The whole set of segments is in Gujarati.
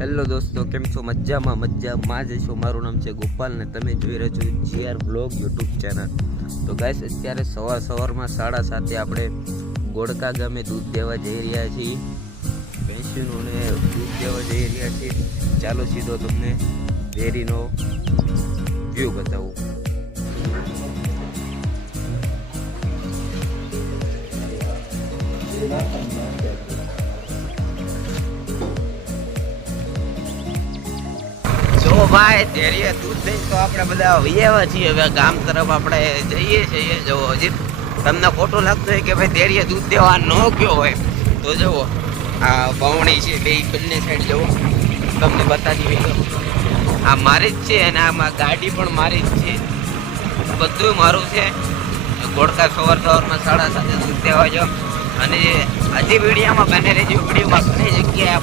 હેલો દોસ્તો, કેમ છો? મજામાં મજામાં. જ છો મારું નામ છે ગોપાલ ને તમે જોઈ રહ્યા છો જીઆર બ્લોગ યુટ્યુબ ચેનલ. તો ગાઈસ, અત્યારે સવાર સવારમાં સાડા સાતે આપણે ગોળકા ગામે દૂધ દેવા જઈ રહ્યા છીએ. ભેંસીનું દૂધ દેવા જઈ રહ્યા છીએ. ચાલો સીધો તમને ડેરીનો વ્યૂ બતાવું. જો ભાઈ ધૈર્ય દૂધ થઈ તો આપણે બધા વૈયાવા છીએ. હવે ગામ તરફ આપણે જઈએ છીએ. જો હજી તમને ખોટું લાગતું હોય કે ભાઈ ધૈર્ય દૂધ દેવા ન ગયો હોય, તો જુઓ, આ ભવણી છે બે બંને સાઈડ જુઓ. તમને બતાવી આ મારી જ છે અને આમાં ગાડી પણ મારી જ છે. બધું મારું છે. ગોળકા સવાર સવારમાં સાડા સાતે દૂધ દેવા જાઓ અને હજી વિડીયામાં બને રહેજો. વિડીયોમાં ઘણી જગ્યાએ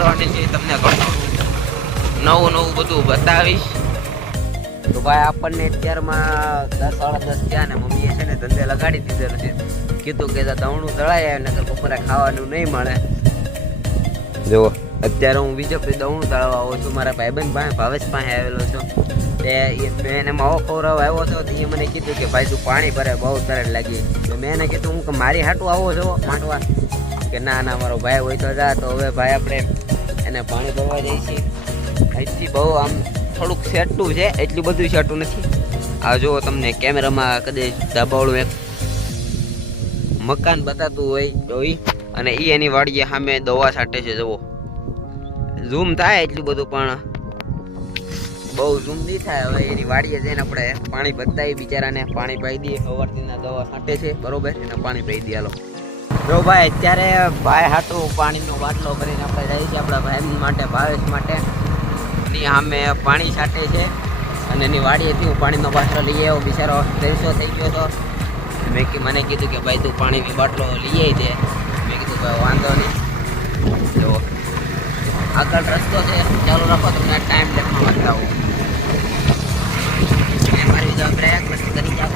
કરવાની છે તમને નવું નવું બધું બતાવીશ. તો ભાઈ આપણને અત્યારમાં દસ સાડા દસ થયા ને મમ્મીએ છે ને ધંધે લગાડી દીધેલો છે. કીધું કે દવણું દળાય નકર બપોરે ખાવાનું નહીં મળે. જુઓ. અત્યારે હું બીજો પછી દવણું તળાવ આવો છું. મારા ભાઈબંધ પાસે ભાવેશ પાસે આવેલો છું. તે એ- મેં એને માવો ખવડાવવા આવ્યો હતો તો એ મને કીધું કે ભાઈ તું પાણી ભરે બહુ તરત લાગી. તો મેં એને કીધું હું કે મારી હાટું આવો છો માંડવા. કે ના ના, મારો ભાઈ હોય તો જા. તો હવે ભાઈ આપણે એને પાણી ભરવા જઈએ છીએ. અહીંથી બહુ આમ થોડુંક સેટું છે, એટલું બધું સેટું નથી. આ જો તમને કેમેરામાં કદાચ દબાવડું એક મકાન બતાતું હોય, જોઈ. અને એ એની વાડીએ સામે દવા છાંટે છે, જુઓ. ઝૂમ થાય એટલું બધું, પણ બહુ ઝૂમ નહીં થાય. હવે એની વાડીએ જઈને આપણે પાણી બતાવી બિચારાને. પાણી પાઈ દઈએ. સવારથી દવા છાંટે છે. બરોબર? એને પાણી પાઈ દઈએ. હાલો. જો ભાઈ, અત્યારે ભાઈ હાટું પાણીનો બાટલો કરીને આપણે જઈએ છીએ આપણા ભાઈ માટે, ભાવેશ માટે. ની સામે પાણી છાંટે છે અને એની વાડીએથી હું પાણીનો બાટલો લઈ આવ્યો. બિચારો ત્રેસો થઈ ગયો હતો મેં મને કીધું કે ભાઈ, તું પાણીની બાટલો લઈ આવી દે. મેં કીધું ભાઈ વાંધો નહીં. જો, આગળ રસ્તો છે. ચાલુ રાખો, તમને ટાઈમ લેખમાં બતાવું મારી બ્રેક પછી કરી જાઉં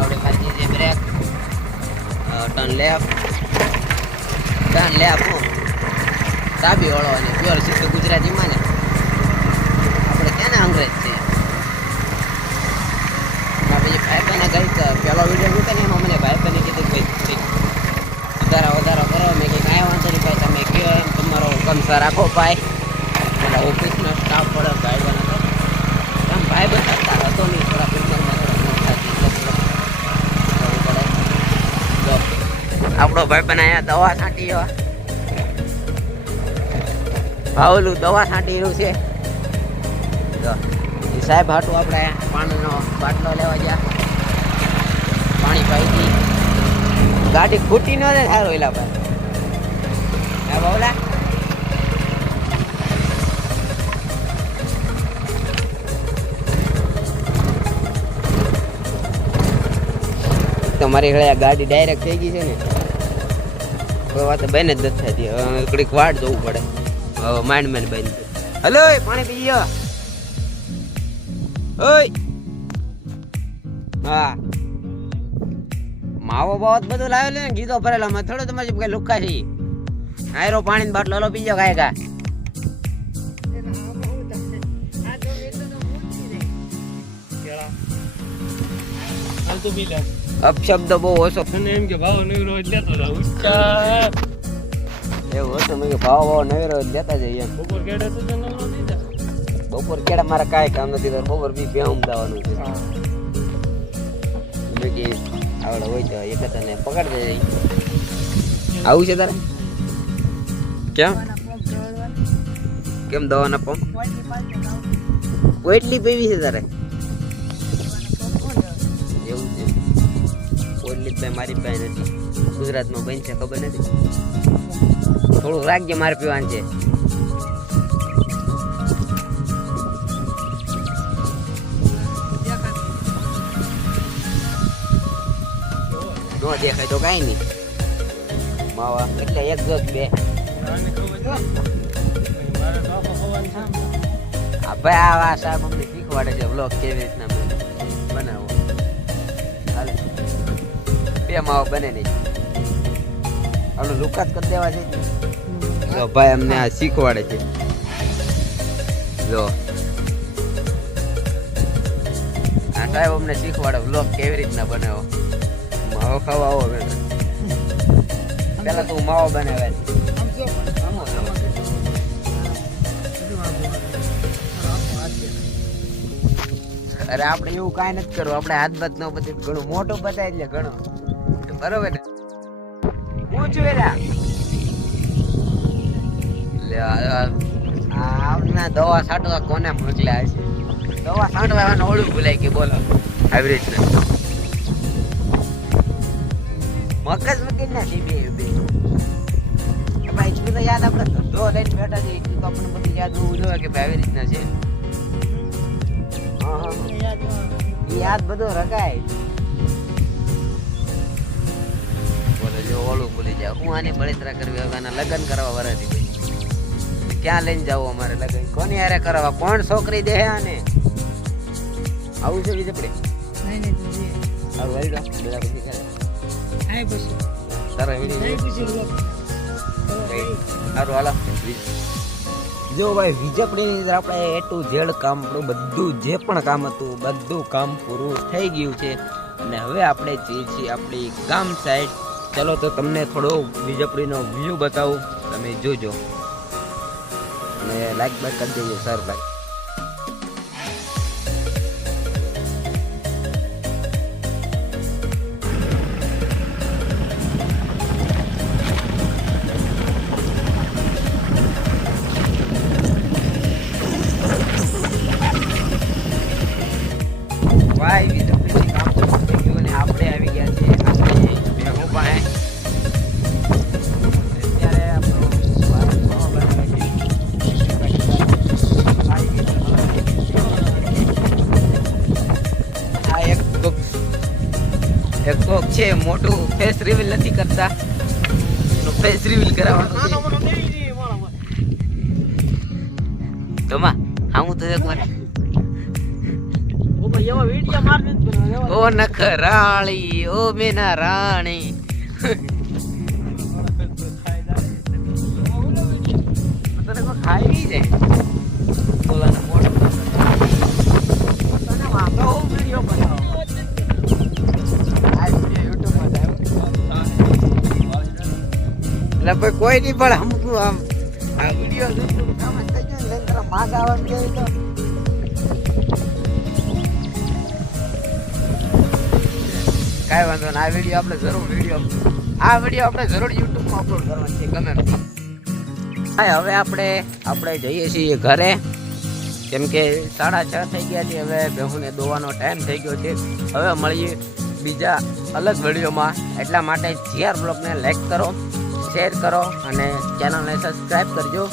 આપણે જે brake turn left turn left હું. ડાબી વળવાની. પ્યોર સિદ્ધ ગુજરાતીમાં ને. આપણે ક્યાં અંગ્રેજ છે? આપણે ભાઈ બહેને ગઈ પહેલો વીડિયો મૂકે ને એમાં મને ભાઈ બહેને કીધું ભાઈ વધારા વધારો કરો. મેં કે કાંઈ વાંધો નહીં ભાઈ, તમે કયો એમ. તમારો કમસા રાખો ભાઈ એટલે ઓફિસનો સ્ટાફ પડે ભાઈ બહેન હતો એમ ભાઈ બહેન હતા હતો નહીં થોડા પિક્ચરમાં થોડા મોટા છે એટલે થોડું કરવું પડે જો આપણો ભાઈ પણ અહીંયા દવા છાંટી ભાવલું દવા છાંટી રહ્યું છે એ સાહેબ હાટું આપણે પાણીનો બાટલો લેવા ગયા. પાણી પાઈ ગાડી ખૂટી ન રહે સારું એલા ભાઈ હા, બાવલા? તમારી ઘરે ગાડી ડાયરેક્ટ થઈ ગઈ છે ને? વાત બેન જ નથી થતી. હવે થોડીક વાટ જવું પડે. હવે માઇન્ડ મેન બેન. હલો પાણી પી ગયો ઓય. હા. માવો બાવત બધું લાવેલું ને ગીતો ભરેલો. મેં થોડો તમારી કઈ લુકા છે આયરો પાણી બાટલો લો પીજો કાય કા અપશબ્દ બહુ ઓછો. એમ કે ભાવ નહીં રોજ લેતો એવું હતું મેં ભાવ ભાવ નવેરો લેતા જઈએ બપોર કેડે તો જંગલ દીધા બપોર કેડા મારે કાંઈ કામ નથી તો બપોર બી ભેમ દાવાનું છે. મેં કે આવડે હોય તો એક તને પકડ દે. આવું છે તારે? કેમ? કેમ દવાના પંપ કેટલી પીવી છે તારે? પાસે મારી પાસે નથી ગુજરાતમાં છે ખબર નથી. થોડુંક રાખજે, મારે પીવાનું છે. નો દેખાય તો કાંઈ નહીં. માવા, એટલે એક જોત બે. ભાઈ, આ સાહેબ અમને શીખવાડે છે બ્લોગ કેવી રીતના બનાવો. હાલે માવો બને નહીં. આપણું લુકાત કરી દેવા છે. જો ભાઈ અમને આ શીખવાડે છે. જો. આ સાહેબ અમને શીખવાડે બ્લોગ કેવી રીતના બનાવો માવો ખાવા આવો બેટા પેલા તું માવો બનાવ્યા છે. અરે આપણે એવું કાંઈ નથી કરવું. આપણે હાથ બાત ન બધું ઘણું મોટું બતાય એટલે ઘણું. બરોબર. ને પૂછું એલા. લે, આ- આ- આ આમના દવા છાંટવા કોને મોકલ્યા છે દવા છાંટવા એવાનું ઓળું ભૂલાઈ ગયું, બોલો. આવી મગજ મૂકી નાખી બે. બે ભાઈ એટલું તો યાદ આપણે ધંધો લઈને બેઠા છે તો આપણને બધું યાદ હોવું જોઈએ કે ભાઈ આવી રીતના છે. યાદ બધું રખાય. જો ઓલું ભૂલી જાય હું આની બળતરા કરવી હવે આના લગ્ન કરવા વરાથી ભાઈ. ક્યાં લઈને જાવ અમારે લગ્ન? કોની હારે કરવા? કોણ છોકરી દે આને? આવું છે બીજે પડે? આવું વળી દો બધા પછી કરે તારો વીડિયો સારું હાલો. જો ભાઈ વીજપડીની અંદર આપણે એ ટુ ઝેડ કામ બધું જે પણ કામ હતું બધું કામ પૂરું થઈ ગયું છે. અને હવે આપણે જઈએ છીએ આપણી ગામ સાઈડ ચલો, તો તમને થોડો વીજપડીનો વ્યૂ બતાવું. તમે જોજો. અને લાઈક બાઈક કરી દેજો સર ભાઈ છે મોટું ફેસ રિવીલ નથી કરતા. ફેસ રિવીલ કરાવવાનું છે. માં હા હું તો એકવાર ઓ નખરાળી ઓ મેના રાણી ભાઈ, કોઈ નહીં, પણ અમુક આમ. આ વીડિયો ને માગ કાંઈ વાંધો નહીં, આ વીડિયો આપણે જરૂર વીડિયો આ વીડિયો આપણે જરૂર યુટ્યુબમાં અપલોડ કરવાનો છે, ગમે હા હવે આપણે આપણે જઈએ છીએ ઘરે. કેમ કે સાડા છ થઈ ગયા છે, હવે બેહુને દોવાનો ટાઈમ થઈ ગયો છે. હવે મળીએ બીજા અલગ વિડીયોમાં. એટલા માટે જીઆર બ્લોગને લાઈક કરો. શેર કરો અને ચેનલને સબસ્ક્રાઈબ કરજો.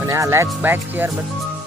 અને આ લાઈક બાઇક શેર બધું